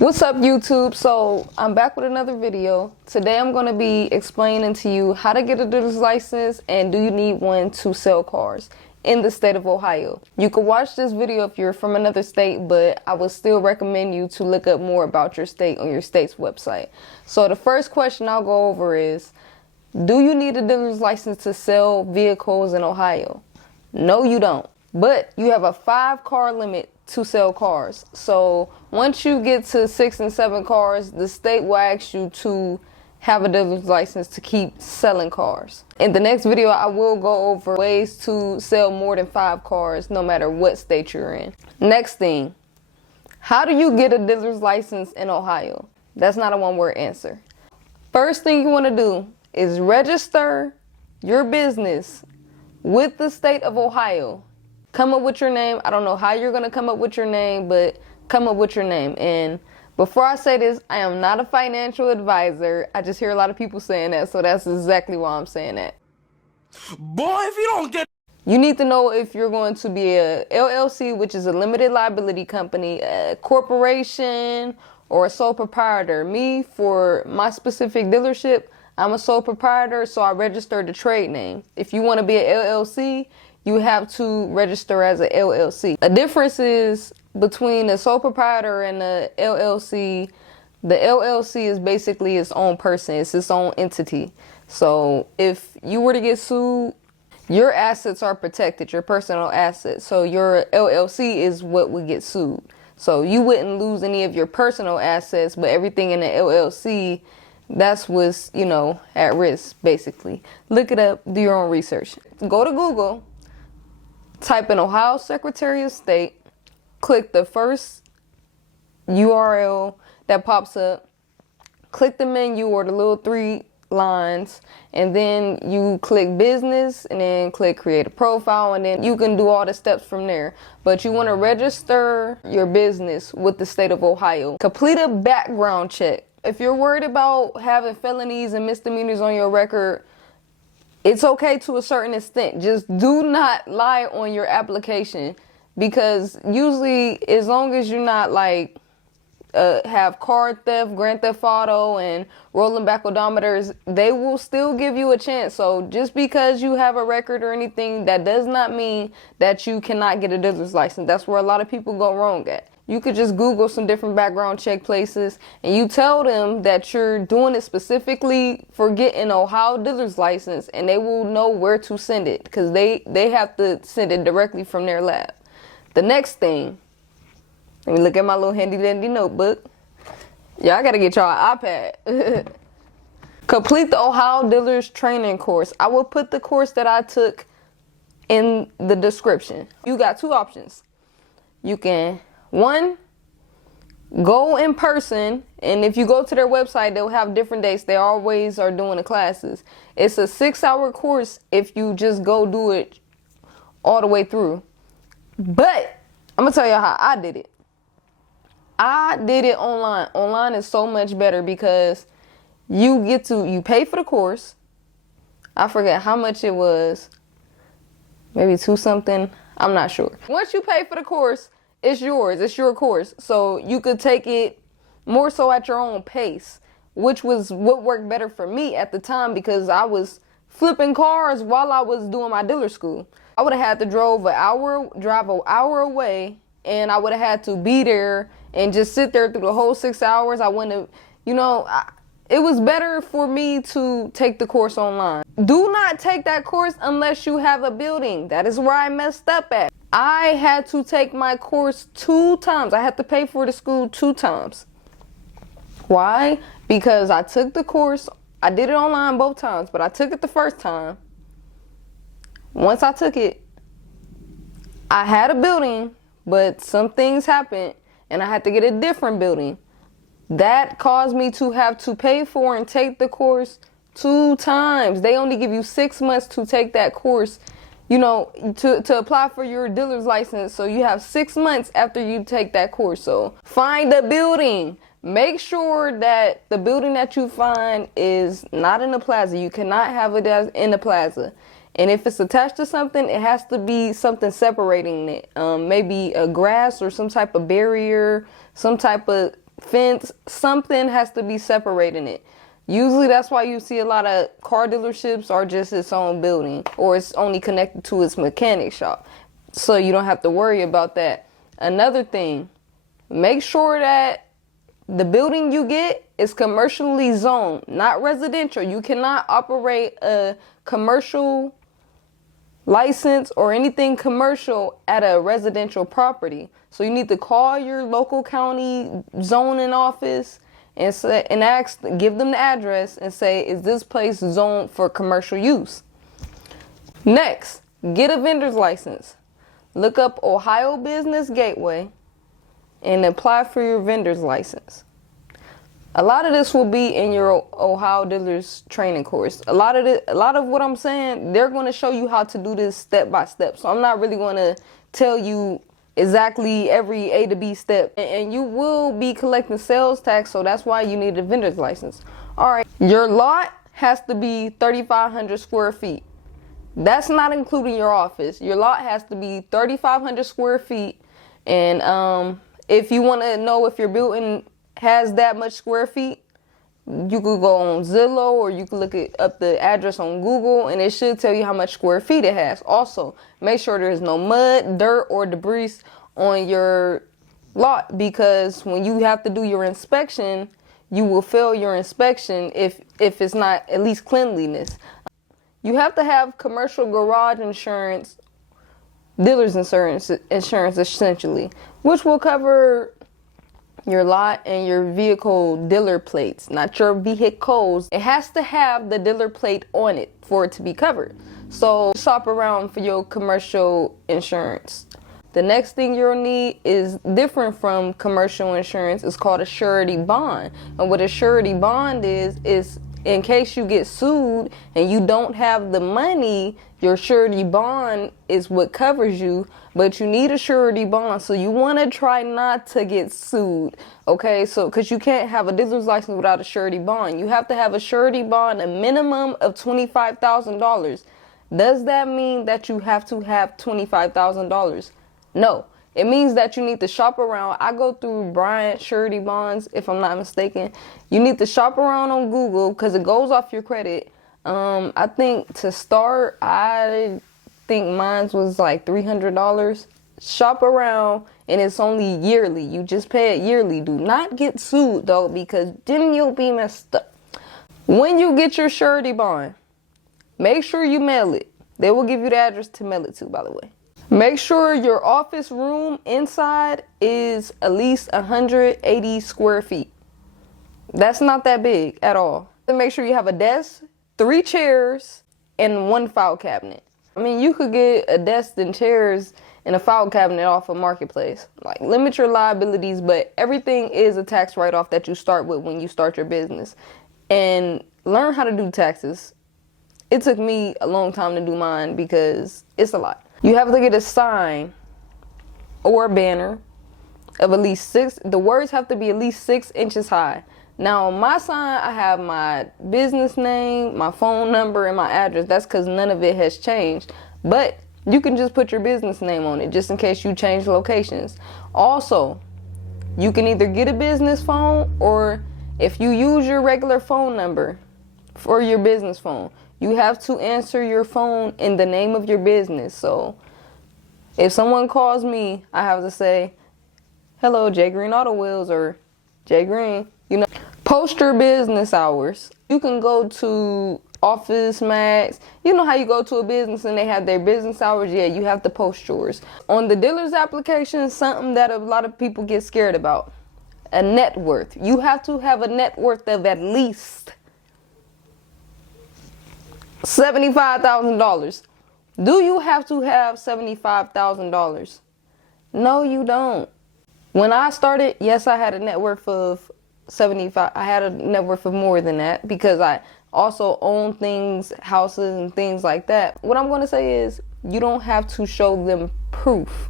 What's up, YouTube? So I'm back with another video. Today I'm going to be explaining to you how to get a dealer's license and do you need one to sell cars in the state of Ohio. You can watch this video if you're from another state, but I would still recommend you to look up more about your state on your state's website. So the first question I'll go over is, do you need a dealer's license to sell vehicles in Ohio? No, you don't. But you have a 5-car limit to sell cars. So once you get to 6 and 7 cars, the state will ask you to have a dealer's license to keep selling cars. In the next video, I will go over ways to sell more than 5 cars no matter what state you're in. Next thing, how do you get a dealer's license in Ohio? That's not a one-word answer. First thing you want to do is register your business with the state of Ohio. Come up with your name. I don't know how you're going to come up with your name, but come up with your name. And before I say this, I am not a financial advisor. I just hear a lot of people saying that, so that's exactly why I'm saying that. Boy, if you don't get... You need to know if you're going to be a LLC, which is a limited liability company, a corporation, or a sole proprietor. Me, for my specific dealership, I'm a sole proprietor, so I registered the trade name. If you want to be an LLC, you have to register as a LLC. A difference is between a sole proprietor and a LLC. The LLC is basically its own person. It's its own entity. So if you were to get sued, your assets are protected, your personal assets. So your LLC is what would get sued. So you wouldn't lose any of your personal assets, but everything in the LLC, that's what's, at risk, basically. Look it up, do your own research. Go to Google. Type in Ohio Secretary of State, click the first URL that pops up, click the menu or the little 3 lines, and then you click business and then click create a profile, and then you can do all the steps from there. But you want to register your business with the state of Ohio. Complete a background check. If you're worried about having felonies and misdemeanors on your record, it's okay to a certain extent. Just do not lie on your application, because usually, as long as you're not have car theft, grand theft auto, and rolling back odometers, they will still give you a chance. So just because you have a record or anything, that does not mean that you cannot get a dealer's license. That's where a lot of people go wrong at. You could just Google some different background check places and you tell them that you're doing it specifically for getting Ohio dealer's license, and they will know where to send it, because they have to send it directly from their lab. The next thing, let me look at my little handy dandy notebook. Yeah, I got to get y'all an iPad. Complete the Ohio dealer's training course. I will put the course that I took in the description. You got 2 options. You can... 1, go in person, and if you go to their website, they'll have different dates. They always are doing the classes. It's a 6-hour course if you just go do it all the way through. But I'm gonna tell you how I did it. I did it online. Online is so much better because you pay for the course. I forget how much it was. Maybe 2 something. I'm not sure. Once you pay for the course, it's yours. It's your course. So you could take it more so at your own pace, which was what worked better for me at the time, because I was flipping cars while I was doing my dealer school. I would have had to drive an hour away, and I would have had to be there and just sit there through the whole 6 hours. I wouldn't have, it was better for me to take the course online. Do not take that course unless you have a building. That is where I messed up at. I had to take my course 2 times. I had to pay for the school 2 times. Why? Because I took the course. I did it online both times, but I took it the first time. Once I took it, I had a building, but some things happened, and I had to get a different building. That caused me to have to pay for and take the course 2 times. They only give you 6 months to take that course, to apply for your dealer's license. So you have 6 months after you take that course. So find a building. Make sure that the building that you find is not in the plaza. You cannot have it in the plaza. And if it's attached to something, it has to be something separating it. Maybe a grass or some type of barrier, some type of fence, something has to be separating it. Usually that's why you see a lot of car dealerships are just its own building, or it's only connected to its mechanic shop. So you don't have to worry about that. Another thing, make sure that the building you get is commercially zoned, not residential. You cannot operate a commercial license or anything commercial at a residential property. So you need to call your local county zoning office and say, and ask, give them the address and say, is this place zoned for commercial use? Next, get a vendor's license. Look up Ohio Business Gateway and apply for your vendor's license. A lot of this will be in your Ohio dealers training course. A lot of what I'm saying, they're going to show you how to do this step by step. So I'm not really going to tell you exactly every A to B step. And you will be collecting sales tax, so that's why you need a vendor's license. All right, your lot has to be 3,500 square feet. That's not including your office. Your lot has to be 3,500 square feet. And if you want to know if your building has that much square feet, you could go on Zillow or you can look up the address on Google, and it should tell you how much square feet it has. Also, make sure there's no mud, dirt, or debris on your lot, because when you have to do your inspection, you will fail your inspection if it's not at least cleanliness. You have to have commercial garage insurance, dealer's insurance essentially, which will cover your lot and your vehicle dealer plates, not your vehicles. It has to have the dealer plate on it for it to be covered. So shop around for your commercial insurance. The next thing you'll need is different from commercial insurance. It's called a surety bond. And what a surety bond is in case you get sued and you don't have the money, your surety bond is what covers you, but you need a surety bond. So you want to try not to get sued, okay? So, because you can't have a dealer's license without a surety bond. You have to have a surety bond, a minimum of $25,000. Does that mean that you have to have $25,000? No. It means that you need to shop around. I go through Bryant surety bonds, if I'm not mistaken. You need to shop around on Google because it goes off your credit. I think to start, I think mine was like $300. Shop around, and it's only yearly. You just pay it yearly. Do not get sued though, because then you'll be messed up. When you get your surety bond, make sure you mail it. They will give you the address to mail it to, by the way. Make sure your office room inside is at least 180 square feet. That's not that big at all. And make sure you have a desk, 3 chairs, and 1 file cabinet. I mean, you could get a desk and chairs and a file cabinet off of Marketplace. Like, limit your liabilities, but everything is a tax write-off that you start with when you start your business. And learn how to do taxes. It took me a long time to do mine because it's a lot. You have to get a sign or a banner of at least 6. The words have to be at least 6 inches high. Now, on my sign, I have my business name, my phone number, and my address. That's because none of it has changed. But you can just put your business name on it just in case you change locations. Also, you can either get a business phone, or if you use your regular phone number for your business phone, you have to answer your phone in the name of your business. So if someone calls me, I have to say, hello, J Green Auto Wheels, or J Green, Post your business hours. You can go to Office Max. You know how you go to a business and they have their business hours? Yeah, you have to post yours. On the dealer's application, something that a lot of people get scared about, a net worth. You have to have a net worth of at least $75,000. Do you have to have $75,000? No, you don't. When I started, yes, I had a net worth of 75. I had a net worth of more than that because I also own things, houses and things like that. What I'm going to say is you don't have to show them proof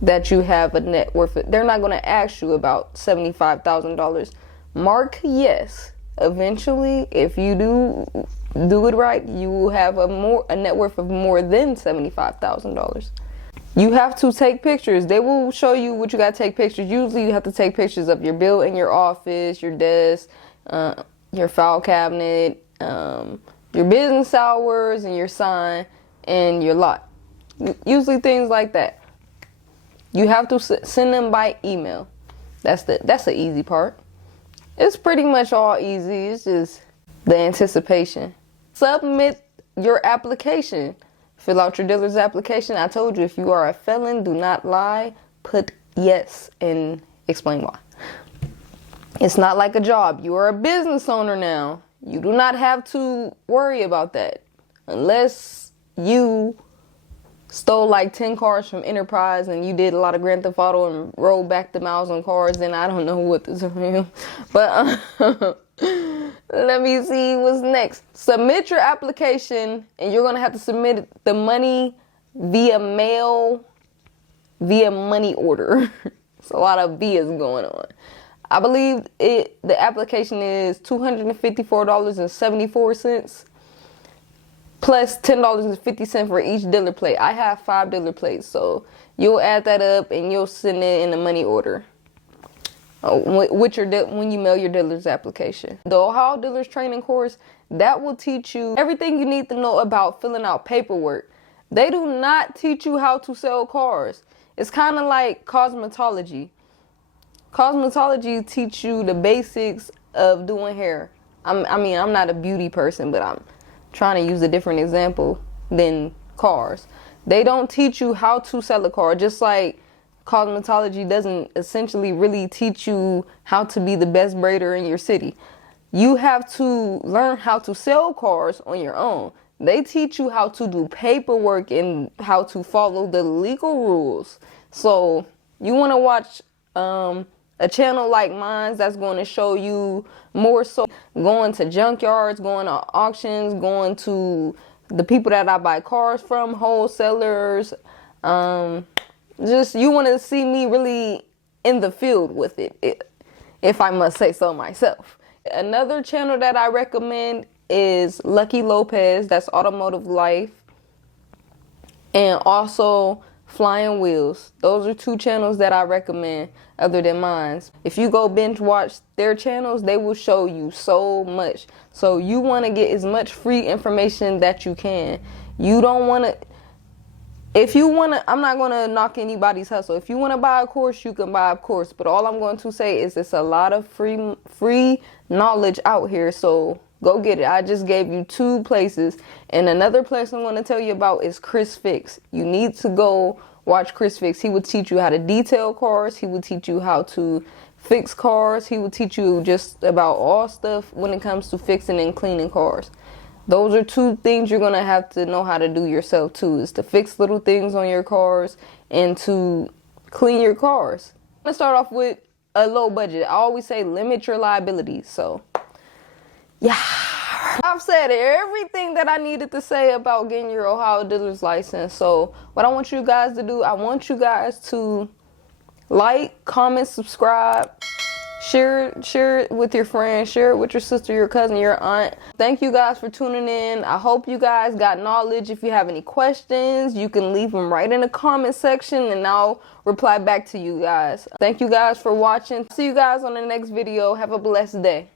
that you have a net worth. They're not going to ask you about $75,000. Mark yes. Eventually, if you do it right, you will have a net worth of more than $75,000. You have to take pictures. They will show you what you got to take pictures. Usually you have to take pictures of your bill in your office, your desk, your file cabinet, your business hours, and your sign, and your lot. Usually things like that. You have to send them by email. That's the easy part. It's pretty much all easy. It's just the anticipation. Submit your application. Fill out your dealer's application. I told you, if you are a felon, do not lie. Put yes and explain why. It's not like a job. You are a business owner now. You do not have to worry about that. Unless you stole like 10 cars from Enterprise and you did a lot of Grand Theft Auto and rolled back the miles on cars, then I don't know what to tell you. But let me see what's next. Submit your application, and you're going to have to submit the money via mail, via money order. It's a lot of vias going on. I believe the application is $254.74 plus $10.50 for each dealer plate. I have 5 dealer plates, so you'll add that up and you'll send it in a money order. When you mail your dealer's application. The Ohio Dealers Training Course, that will teach you everything you need to know about filling out paperwork. They do not teach you how to sell cars. It's kind of like cosmetology. Cosmetology teach you the basics of doing hair. I'm not a beauty person, but I'm trying to use a different example than cars. They don't teach you how to sell a car, just like cosmetology doesn't essentially really teach you how to be the best braider in your city. You have to learn how to sell cars on your own. They teach you how to do paperwork and how to follow the legal rules. So you want to watch a channel like mine that's going to show you more so going to junkyards, going to auctions, going to the people that I buy cars from, wholesalers. Just you want to see me really in the field with it, if I must say so myself. Another channel that I recommend is Lucky Lopez, that's Automotive Life, and also Flying Wheels. Those are 2 channels that I recommend other than mine. If you go binge watch their channels, they will show you so much. So you want to get as much free information that you can. You don't want to, if you want to, I'm not going to knock anybody's hustle. If you want to buy a course, you can buy a course. But all I'm going to say is it's a lot of free knowledge out here. So go get it. I just gave you 2 places. And another place I'm going to tell you about is Chris Fix. You need to go watch Chris Fix. He will teach you how to detail cars. He will teach you how to fix cars. He will teach you just about all stuff when it comes to fixing and cleaning cars. Those are 2 things you're going to have to know how to do yourself too, is to fix little things on your cars and to clean your cars. I'm going to start off with a low budget. I always say limit your liabilities. So, yeah. I've said everything that I needed to say about getting your Ohio dealer's license. So, what I want you guys to do, I want you guys to like, comment, subscribe. Share it with your friends, share it with your sister, your cousin, your aunt. Thank you guys for tuning in. I hope you guys got knowledge. If you have any questions, you can leave them right in the comment section and I'll reply back to you guys. Thank you guys for watching. See you guys on the next video. Have a blessed day.